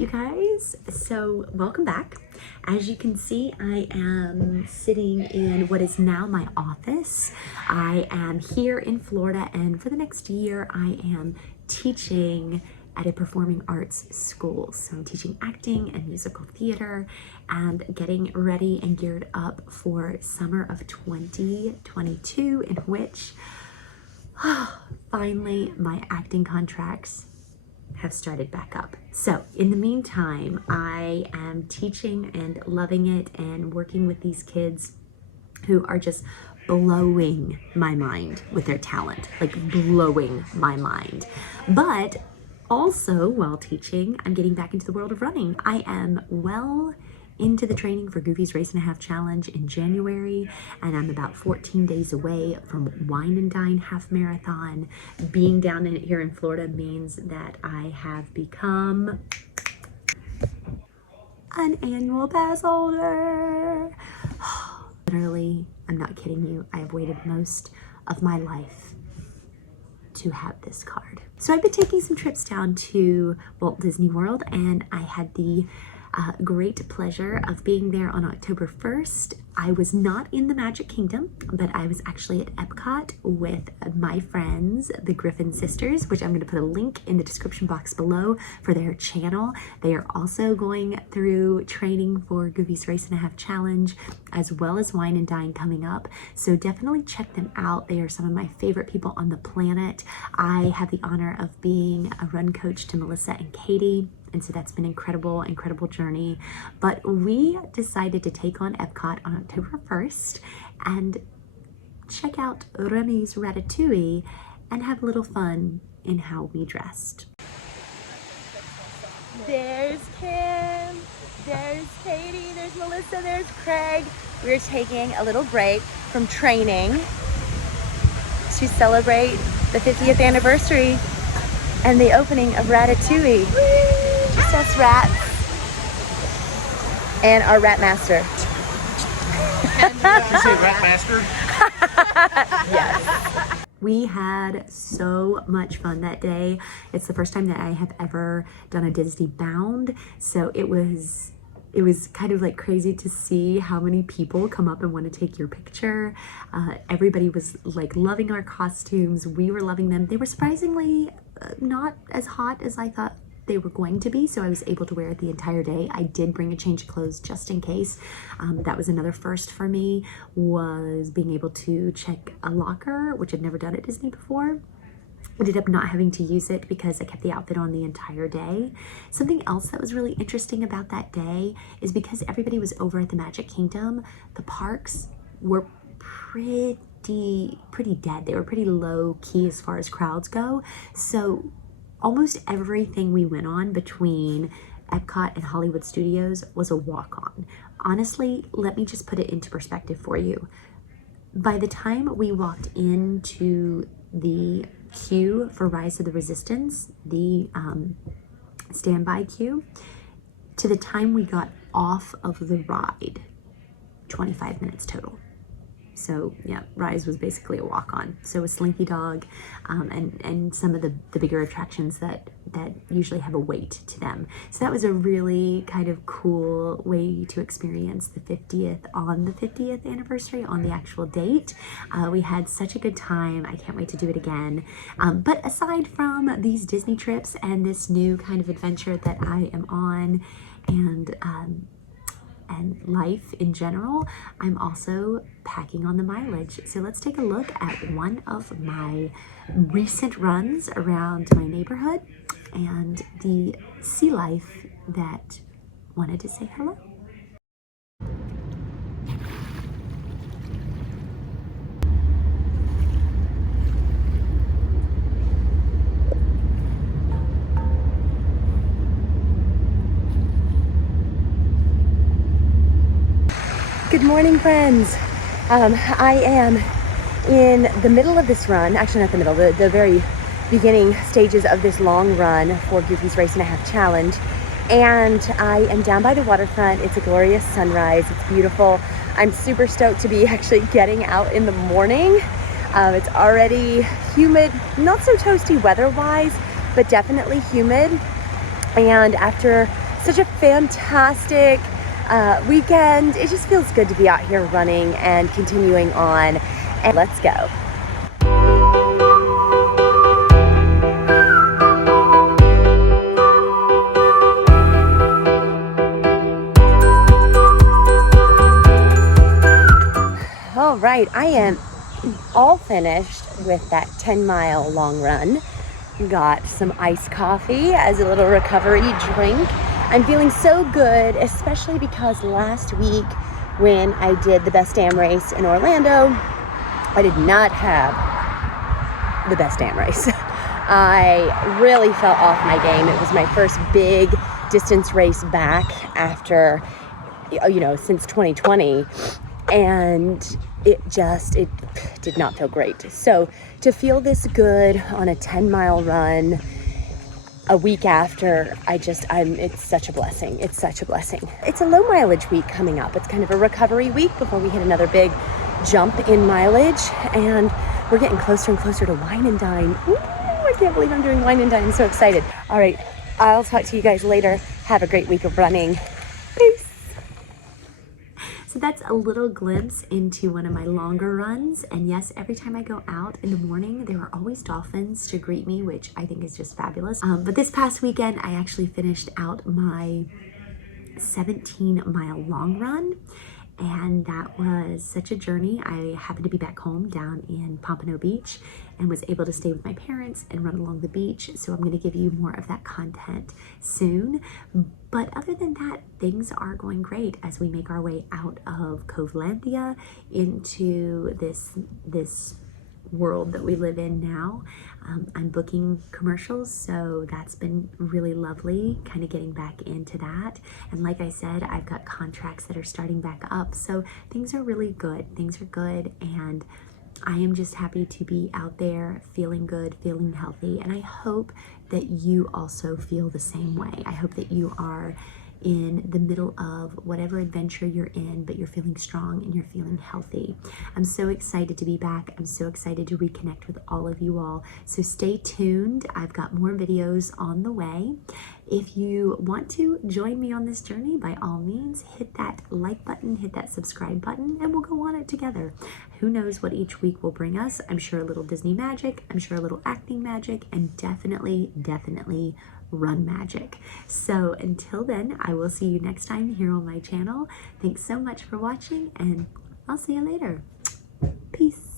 you guys, so welcome back. As you can see, I am sitting in what is now my office. I am here in Florida, and for the next year I am teaching at a performing arts school. So I'm teaching acting and musical theater and getting ready and geared up for summer of 2022, in which finally my acting contracts have started back up. So in the meantime, I am teaching and loving it and working with these kids who are just blowing my mind with their talent, like blowing my mind. But also while teaching, I'm getting back into the world of running. I am well into the training for Goofy's Race and a Half Challenge in January, and I'm about 14 days away from Wine and Dine Half Marathon. Being down in here in Florida means that I have become an annual pass holder. Literally, I'm not kidding you, I have waited most of my life to have this card. So I've been taking some trips down to Walt Disney World, and I had the great pleasure of being there on October 1st. I was not in the Magic Kingdom, but I was actually at Epcot with my friends, the Griffin Sisters, which I'm going to put a link in the description box below for their channel. They are also going through training for Goofy's Race and a Half Challenge, as well as Wine and Dine coming up. So definitely check them out. They are some of my favorite people on the planet. I have the honor of being a run coach to Melissa and Katie, and so that's been incredible journey. But we decided to take on Epcot on October 1st and check out Remy's Ratatouille and have a little fun in how we dressed. There's Kim, there's Katie, there's Melissa, there's Craig. We're taking a little break from training to celebrate the 50th anniversary and the opening of Ratatouille. Just us rats and our rat master. You say rat master? Yes. We had so much fun that day. It's the first time that I have ever done a Disney bound, so it was kind of like crazy to see how many people come up and want to take your picture. Everybody was like loving our costumes. We were loving them. They were surprisingly not as hot as I thought they were going to be, so I was able to wear it the entire day. I did bring a change of clothes just in case. That was another first for me, was being able to check a locker, which I've never done at Disney before. Ended up not having to use it because I kept the outfit on the entire day. Something else that was really interesting about that day is because everybody was over at the Magic Kingdom, the parks were pretty dead. They were pretty low key as far as crowds go. So almost everything we went on between Epcot and Hollywood Studios was a walk-on. Honestly, let me just put it into perspective for you. By the time we walked into the queue for Rise of the Resistance, the standby queue, to the time we got off of the ride, 25 minutes total. So yeah, Rise was basically a walk-on. So was Slinky Dog, and some of the bigger attractions that usually have a wait to them. So that was a really kind of cool way to experience the 50th on the 50th anniversary on the actual date. We had such a good time. I can't wait to do it again. But aside from these Disney trips and this new kind of adventure that I am on, and life in general, I'm also packing on the mileage. So let's take a look at one of my recent runs around my neighborhood and the sea life that wanted to say hello. Good morning, friends. I am in the middle of this run, actually not the middle, the very beginning stages of this long run for Goofy's Race and a Half Challenge. And I am down by the waterfront. It's a glorious sunrise. It's beautiful. I'm super stoked to be actually getting out in the morning. It's already humid, not so toasty weather-wise, but definitely humid. And after such a fantastic weekend. It just feels good to be out here running and continuing on. And let's go. All right, I am all finished with that 10-mile long run. Got some iced coffee as a little recovery drink. I'm feeling so good, especially because last week when I did the Best Damn Race in Orlando, I did not have the best damn race. I really fell off my game. It was my first big distance race back after, since 2020. And it did not feel great. So to feel this good on a 10-mile run a week after, it's such a blessing. It's such a blessing. It's a low mileage week coming up. It's kind of a recovery week before we hit another big jump in mileage. And we're getting closer and closer to Wine and Dine. Ooh, I can't believe I'm doing Wine and Dine. I'm so excited. All right, I'll talk to you guys later. Have a great week of running. Peace. So that's a little glimpse into one of my longer runs. And yes, every time I go out in the morning, there are always dolphins to greet me, which I think is just fabulous. But this past weekend, I actually finished out my 17-mile long run. And that was such a journey. I happened to be back home down in Pompano Beach and was able to stay with my parents and run along the beach. So I'm going to give you more of that content soon. But other than that, things are going great as we make our way out of Covelandia into this world that we live in now. I'm booking commercials, so that's been really lovely, kind of getting back into that. And like I said, I've got contracts that are starting back up, so things are really good. Things are good, and I am just happy to be out there feeling good, feeling healthy, and I hope that you also feel the same way. I hope that you are in the middle of whatever adventure you're in, but you're feeling strong and you're feeling healthy. I'm so excited to be back. I'm so excited to reconnect with all of you all. So stay tuned. I've got more videos on the way. If you want to join me on this journey, by all means, hit that like button, hit that subscribe button, and we'll go on it together. Who knows what each week will bring us? I'm sure a little Disney magic, I'm sure a little acting magic, and definitely run magic. So until then, I will see you next time here on my channel. Thanks so much for watching, and I'll see you later. Peace.